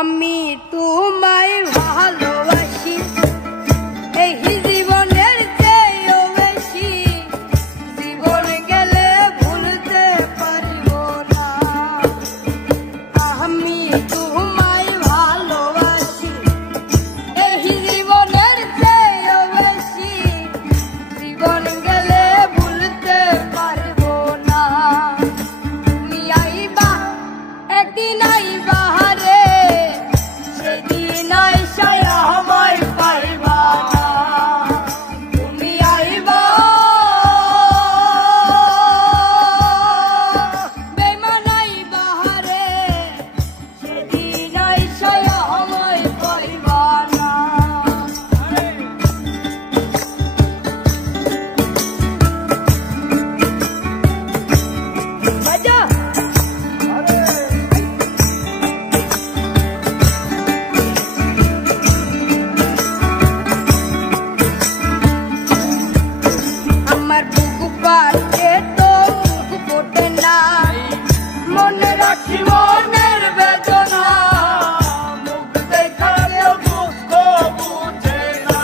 আমি তোমায় ভালোবাসি এই জীবনের চেয়েও বেশি, জীবন গেলে ভুলতে পারব না। আমি তোমায় ভালোবাসি এই জীবনের চেয়েও বেশি, জীবন গেলে ভুলতে পারব না। তুমি আইবা একদিন আইবা রে, সেদিন আইসায় আমায় পাইবা না। তুমি আইবা বেমান আইবা রে, সেদিন আইসায় আমায় পাইবা না। বাজা আমার বুকু পাতে তো মুখ ফোটে না, মনে রাখি মনের বেদনা, মুখ দেখালেও দুঃখ বুঝে না।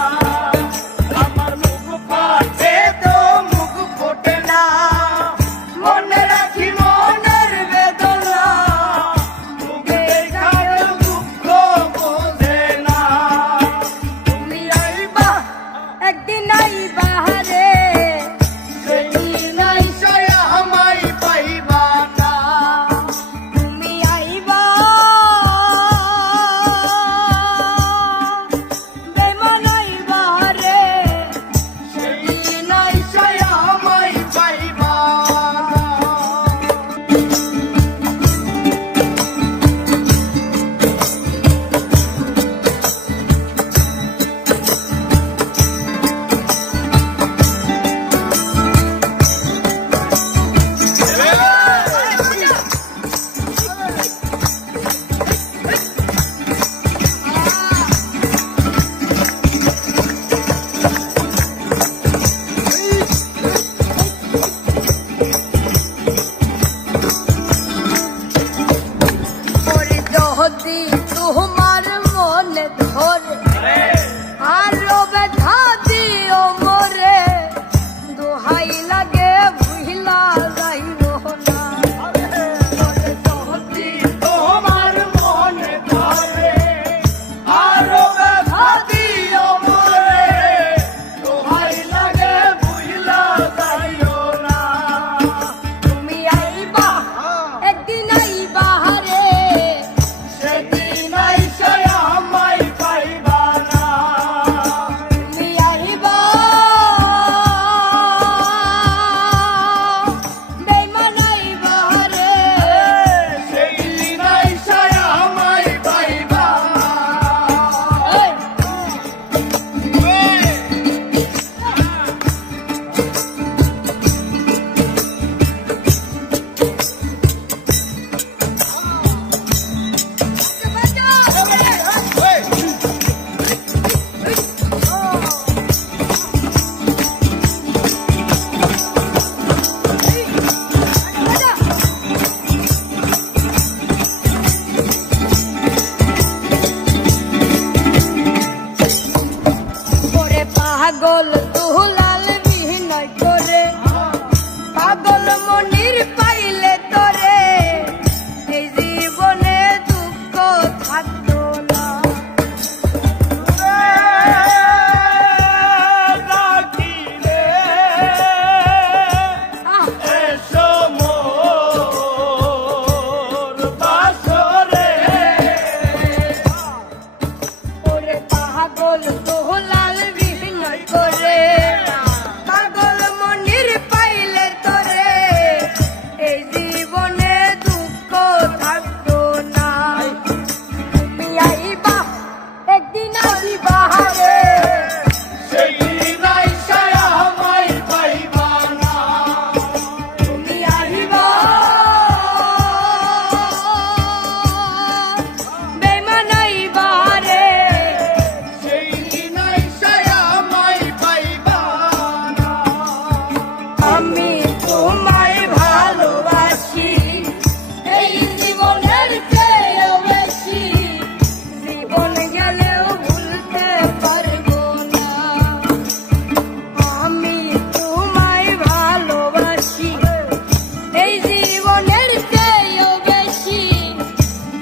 আমার বুকু পাতে তো মুখ ফোটে না, মনে রাখি মনের বেদনা, মুখ দেখালেও দুঃখ বুঝে না। তুমি আইবা একদিন আইবা রে, সেদিন আইসায় আমায় পাইবা না। তুমি আইবা বেমান আইবা রে, সেদিন আইসায় আমায় পাইবা না। পাগল দুলাল বিনয় করে পাগল মনির পাইলে তোরে এই জীবনে দুঃখ থাকতো না ওরে পাগল দুলাল বিনয় করে পাগল মনির পাইলে তোরে এই জীবনে দুঃখ থাকতো না তুমি আইবা একদিন আসিবা রে তুমি আইবা বেমান আইবা রে আমি তোমায় ভালোবাসি এই জীবনের চেয়েও বেশি জীবন গেলেও ভুলতে পারবো না আমি তোমায় ভালোবাসি এই জীবনের চেয়েও বেশি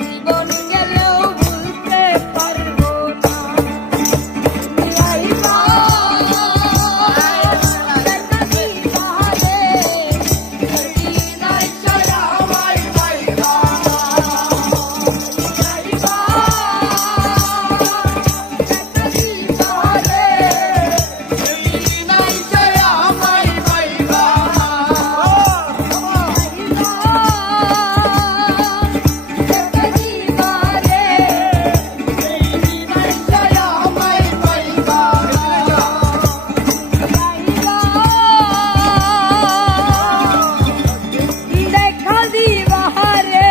জীবন গেলেও ভুলতে পারবো না তুমি আইবা দেখা দিবা রে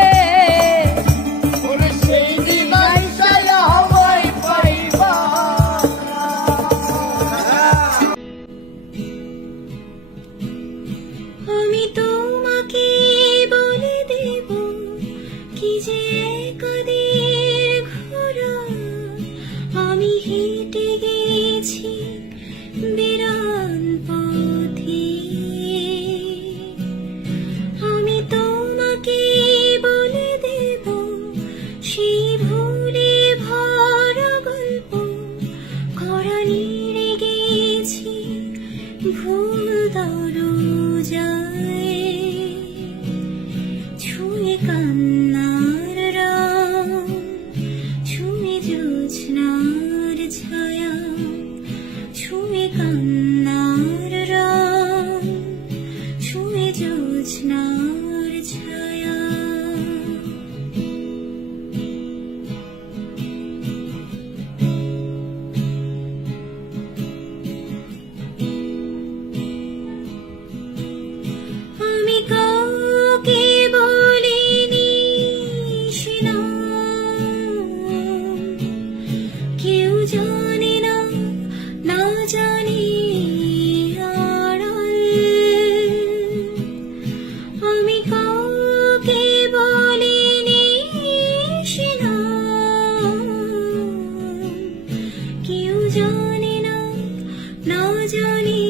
আমি তোমাকে বলে দেব কি যে কাদের ঘোরা আমি হেঁটে গেছি বিরান পথে আমি তোমাকে বলে দেব সেই ভুলে ভরা গল্প করা নিড়ে গেছি ভুল দরজায় ছুঁয়ে কান্নার রং ছুঁয়ে জোছনার ছায়া ছুঁয়ে কান্নার রং ছুঁয়ে জোছনার ছায়া আমি কাউকে বলিনি সে নাম। কেউ জানে না, না জানি আড়াল। আমি কাউকে বলিনি সে নাম। কেউ জানে না, না জানি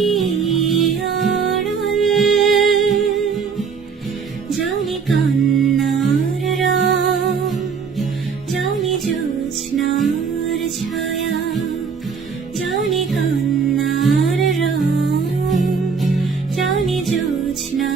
আড়াল। জানি কান্নার রং, জানি জোছনার ছায়া, জানি কান্নার রং, জানি জোছনা